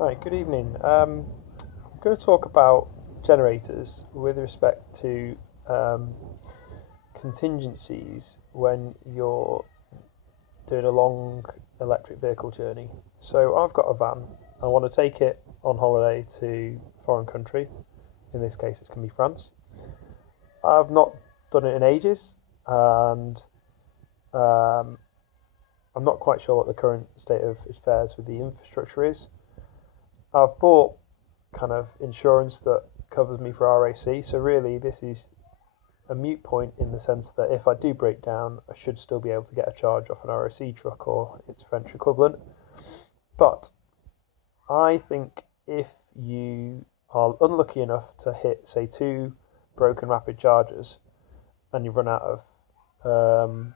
Right, good evening. I'm going to talk about generators with respect to um, contingencies when you're doing a long electric vehicle journey. So I've got a van. I want to take it on holiday to a foreign country. In this case, it's going to be France. I've not done it in ages, and um, I'm not quite sure what the current state of affairs with the infrastructure is. I've bought kind of insurance that covers me for RAC. So really, this is a mute point in the sense that if I do break down, I should still be able to get a charge off an RAC truck or its French equivalent. But I think if you are unlucky enough to hit, say, two broken rapid chargers and you run out of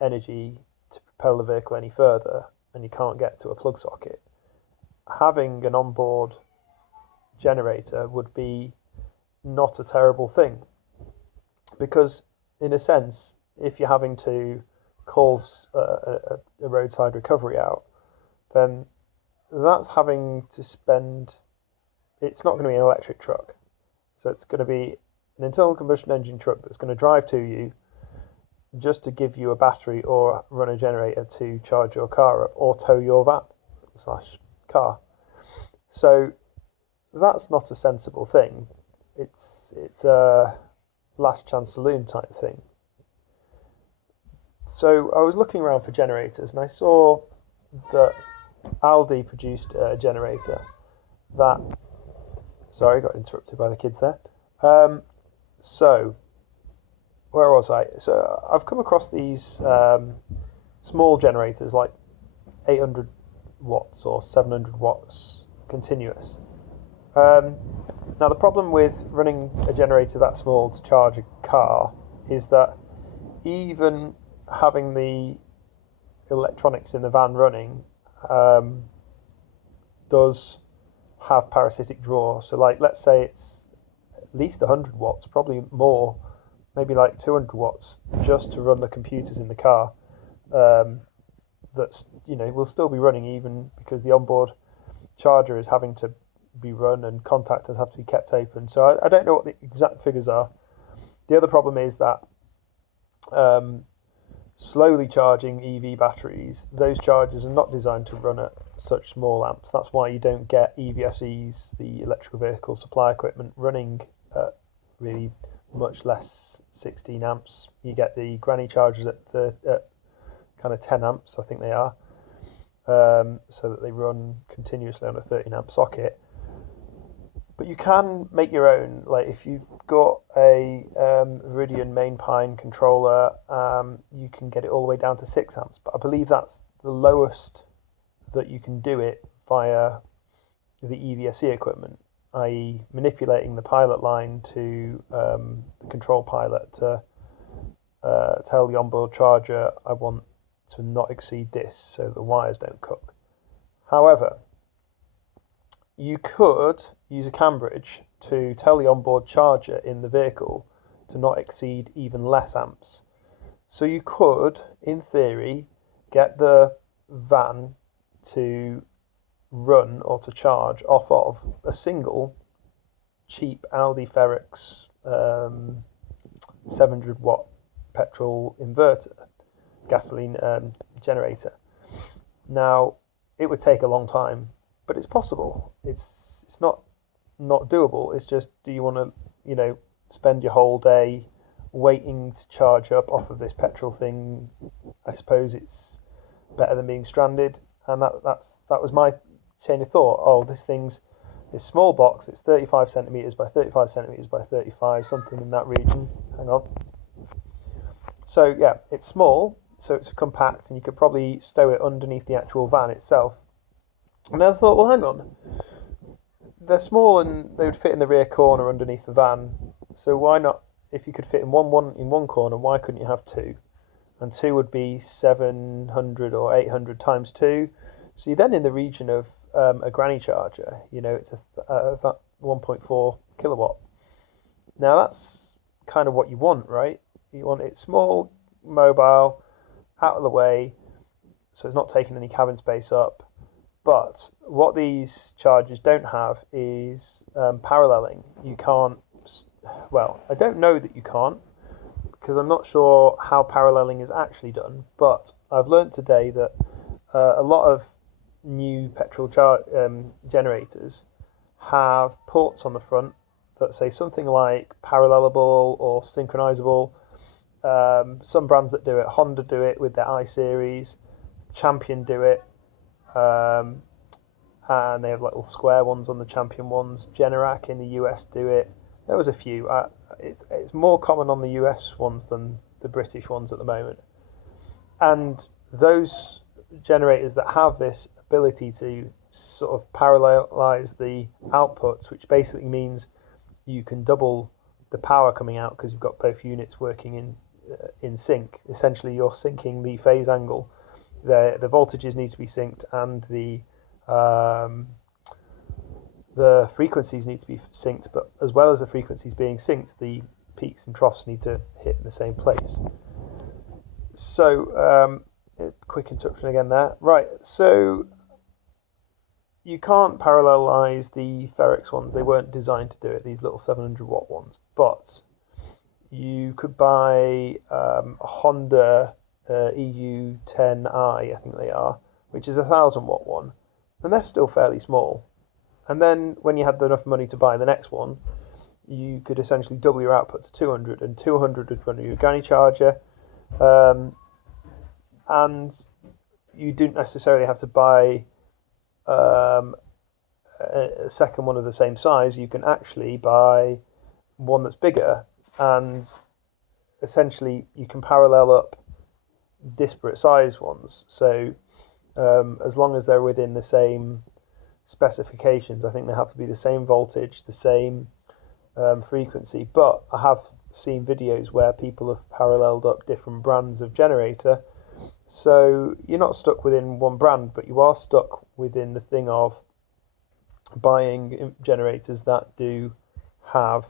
energy to propel the vehicle any further and you can't get to a plug socket, having an onboard generator would be not a terrible thing, because in a sense, if you're having to call a roadside recovery out, then that's having to spend. It's not going to be an electric truck, so it's going to be an internal combustion engine truck that's going to drive to you just to give you a battery or run a generator to charge your car up or tow your van slash car. So that's not a sensible thing. It's a last chance saloon type thing. So I was looking around for generators and I saw that Aldi produced a generator that. Sorry, got interrupted by the kids there. So where was I? So I've come across these small generators like 800 watts or 700 watts continuous. Um, Now, the problem with running a generator that small to charge a car is that even having the electronics in the van running um, does have parasitic draw. So, like, let's say it's at least 100 watts, probably more, maybe like 200 watts, just to run the computers in the car. Um, that's will still be running even because the onboard charger is having to be run and contactors have to be kept open. So I don't know what the exact figures are. The other problem is that um, slowly charging EV batteries, those chargers are not designed to run at such small amps. That's why you don't get EVSEs, the electrical vehicle supply equipment, running at really much less 16 amps. You get the granny chargers at kind of 10 amps, I think they are, so that they run continuously on a 13 amp socket. But you can make your own. Like if you've got a Viridian main pine controller, you can get it all the way down to 6 amps. But I believe that's the lowest that you can do it via the EVSE equipment, i.e., manipulating the pilot line to the control pilot to tell the onboard charger, I want to not exceed this so the wires don't cook. However, you could use a CAN bridge to tell the onboard charger in the vehicle to not exceed even less amps. So you could, in theory, get the van to run or to charge off of a single cheap Aldi Ferrex 700 watt petrol inverter, gasoline generator. Now, it would take a long time, but it's possible. It's not doable. It's just, do you want to spend your whole day waiting to charge up off of this petrol thing? I suppose it's better than being stranded, and that was my chain of thought. Oh, this small box. It's 35 centimeters by 35 centimeters by 35, something in that region. Hang on. So yeah, it's small, so it's compact, and you could probably stow it underneath the actual van itself. And then I thought, well, hang on, they're small and they would fit in the rear corner underneath the van. So why not? If you could fit in one in one corner, why couldn't you have two? And two would be 700 or 800 times two. So you're then in the region of a granny charger. It's a 1.4 kilowatt. Now that's kind of what you want, right? You want it small, mobile, out of the way, so it's not taking any cabin space up, But what these chargers don't have is paralleling. You can't, well, I don't know that you can't, because I'm not sure how paralleling is actually done, but I've learned today that a lot of new petrol generators have ports on the front that say something like parallelable or synchronizable. Some brands that do it, Honda do it with their i-Series, Champion do it, and they have little square ones on the Champion ones. Generac in the US do it. There was a few. It's more common on the US ones than the British ones at the moment. And those generators that have this ability to sort of parallelize the outputs, which basically means you can double the power coming out because you've got both units working in sync. Essentially, you're syncing the phase angle. The voltages need to be synced, and the frequencies need to be synced. But as well as the frequencies being synced, the peaks and troughs need to hit in the same place. So, quick interruption again there. Right, so you can't parallelize the Ferrex ones. They weren't designed to do it, these little 700 watt ones. But you could buy a Honda EU10i, I think they are, which is a 1,000 watt one. And they're still fairly small. And then when you had enough money to buy the next one, you could essentially double your output to 200, and 200 would run your granny charger. And you didn't necessarily have to buy a second one of the same size. You can actually buy one that's bigger, and essentially you can parallel up disparate size ones. So as long as they're within the same specifications, I think they have to be the same voltage, the same frequency. But I have seen videos where people have paralleled up different brands of generator. So you're not stuck within one brand, but you are stuck within the thing of buying generators that do have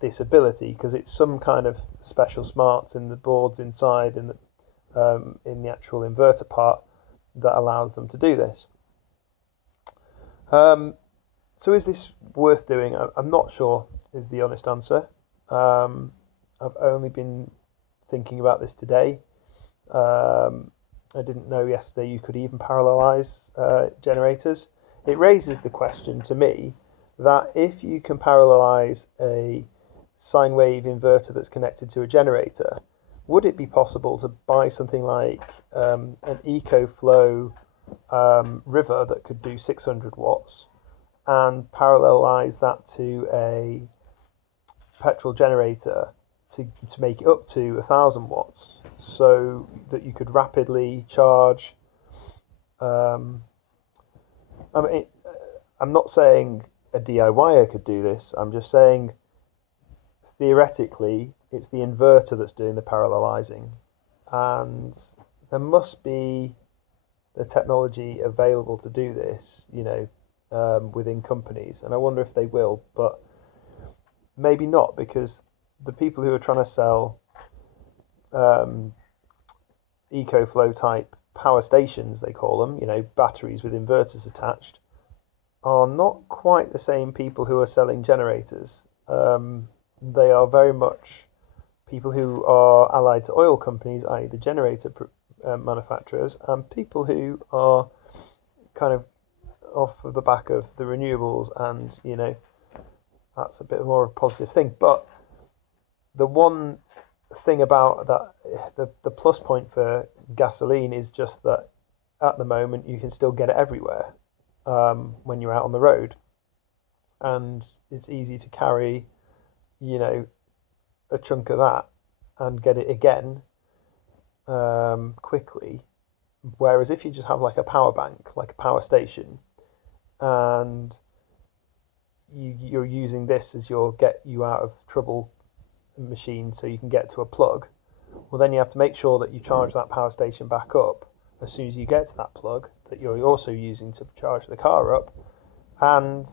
this ability, because it's some kind of special smarts in the boards inside and in the actual inverter part that allows them to do this. So is this worth doing? I'm not sure, is the honest answer. I've only been thinking about this today. I didn't know yesterday you could even parallelize generators. It raises the question to me that if you can parallelize a sine wave inverter that's connected to a generator, would it be possible to buy something like an EcoFlow River that could do 600 watts and parallelize that to a petrol generator to make it up to 1,000 watts, so that you could rapidly charge? I mean, I'm not saying a DIYer could do this. I'm just saying theoretically it's the inverter that's doing the parallelizing, and there must be the technology available to do this, within companies, and I wonder if they will, but maybe not, because the people who are trying to sell EcoFlow type power stations, they call them, batteries with inverters attached, are not quite the same people who are selling generators. They are very much people who are allied to oil companies, i.e. the generator manufacturers, and people who are kind of off of the back of the renewables, and that's a bit more of a positive thing. But the one thing about that, the plus point for gasoline is just that at the moment you can still get it everywhere when you're out on the road, and it's easy to carry a chunk of that and get it again quickly. Whereas if you just have like a power bank, like a power station, and you're using this as your get you out of trouble machine so you can get to a plug, well, then you have to make sure that you charge that power station back up as soon as you get to that plug that you're also using to charge the car up. And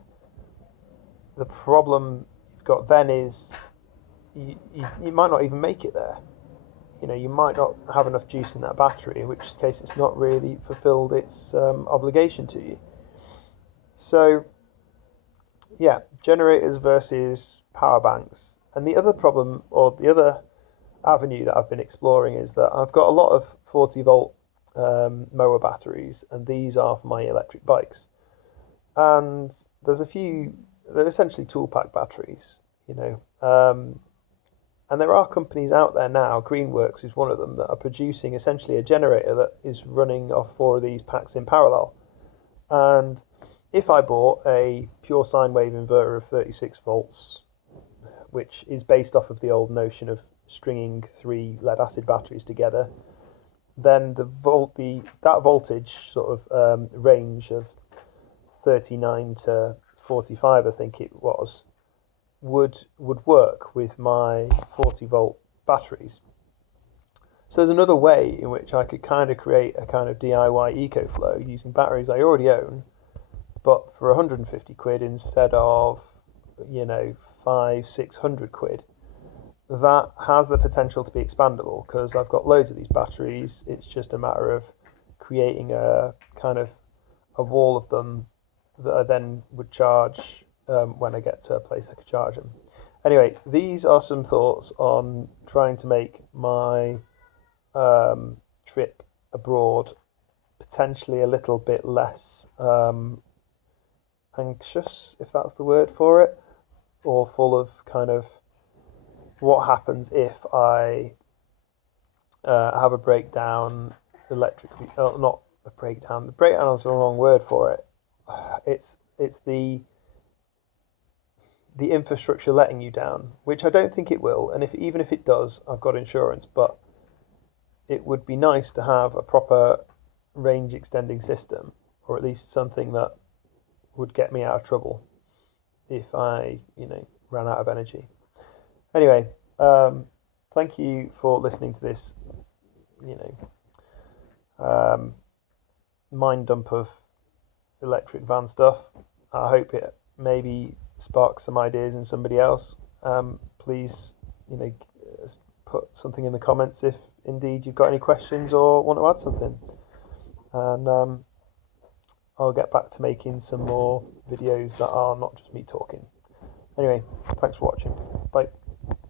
the problem you've got then is you might not even make it there. you might not have enough juice in that battery, in which case it's not really fulfilled its obligation to you. So, yeah, generators versus power banks. And the other problem, or the other avenue that I've been exploring, is that I've got a lot of 40 volt mower batteries, and these are for my electric bikes. And they're essentially tool pack batteries, and there are companies out there now, Greenworks is one of them, that are producing essentially a generator that is running off 4 of these packs in parallel. And if I bought a pure sine wave inverter of 36 volts, which is based off of the old notion of stringing 3 lead acid batteries together, then that voltage sort of range of 39 to 45, I think it was, would work with my 40 volt batteries. So there's another way in which I could kind of create a kind of DIY EcoFlow using batteries I already own, but for 150 quid instead of 500-600 quid. That has the potential to be expandable because I've got loads of these batteries. It's just a matter of creating a kind of a wall of them that I then would charge when I get to a place I could charge them. Anyway, these are some thoughts on trying to make my trip abroad potentially a little bit less anxious, if that's the word for it, or full of kind of what happens if I have a breakdown electrically. Not a breakdown. The breakdown is the wrong word for it. It's the infrastructure letting you down, which I don't think it will. And even if it does, I've got insurance. But it would be nice to have a proper range extending system, or at least something that would get me out of trouble if I, ran out of energy. Anyway, thank you for listening to this, mind dump of electric van stuff. I hope it maybe sparks some ideas in somebody else. Please, put something in the comments if indeed you've got any questions or want to add something. And I'll get back to making some more videos that are not just me talking. Anyway, thanks for watching. Bye.